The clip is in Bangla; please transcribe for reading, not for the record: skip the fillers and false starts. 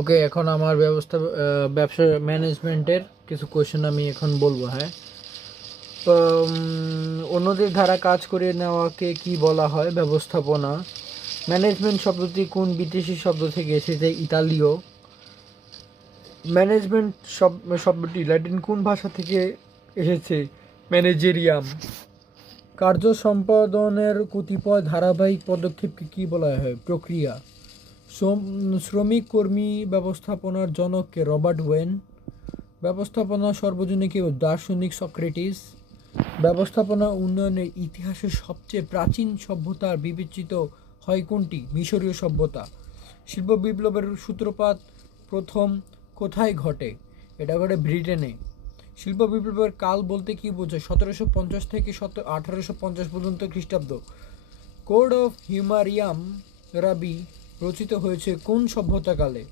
ওকে, এখন আমার ব্যবসা ম্যানেজমেন্টের কিছু কোয়েশ্চেন আমি এখন বলবো। হ্যাঁ, অন্যদের দ্বারা কাজ করে নেওয়াকে কি বলা হয়? ব্যবস্থাপনা। ম্যানেজমেন্ট শব্দটি কোন বিদেশি শব্দ থেকে এসেছে? ইতালীয়। ম্যানেজমেন্ট শব্দটি ল্যাটিন কোন ভাষা থেকে এসেছে? ম্যানেজেরিয়াম। কার্য সম্পাদনের কতিপয় ধারাবাহিক পদক্ষেপকে কি বলা হয়? প্রক্রিয়া। শ্রমিক কর্মী ব্যবস্থাপনার জনককে? Robert when. ব্যবস্থাপনা সর্বজনীন কেউ? দার্শনিক সক্রেটিস। ব্যবস্থাপনা উন্নয়নের ইতিহাসের সবচেয়ে প্রাচীন সভ্যতার বিবেচিত হয় কোনটি? মিশরীয় সভ্যতা। শিল্প বিপ্লবের সূত্রপাত প্রথম কোথায় ঘটে? এটা ঘটে ব্রিটেনে। শিল্প বিপ্লবের কাল বলতে কি বোঝায়? 1750 থেকে 1850 পর্যন্ত খ্রিস্টাব্দ। কোড অফ হিউমারিয়াম রাবি রচিত হয়েছে কোন সভ্যতাকালে?